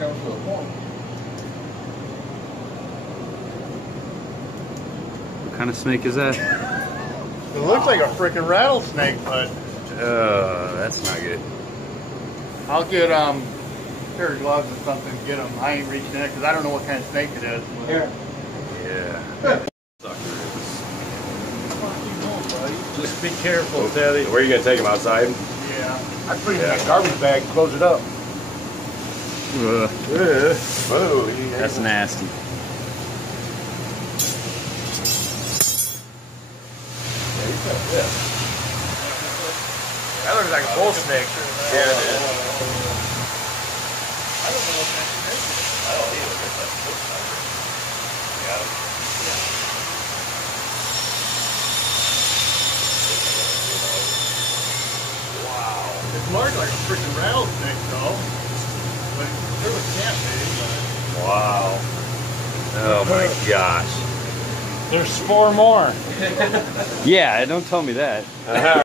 comes to a point. What kind of snake is that? It looks like a freaking rattlesnake, but That's not good. I'll get pair of gloves or something to get them. I ain't reaching in it because I don't know what kind of snake it is. Here. Yeah. Just be careful, Teddy. Where are you gonna take him outside? Yeah. I put it in that garbage bag and close it up. That's nasty. That looks like a bull snake. Yeah, it is. I don't know what kind of snake it is. I don't either. It's like bull snake. Wow. It's marked like a freaking rattlesnake, though. But it really can't be. Wow. Oh my gosh. There's 4 more. Yeah, don't tell me that.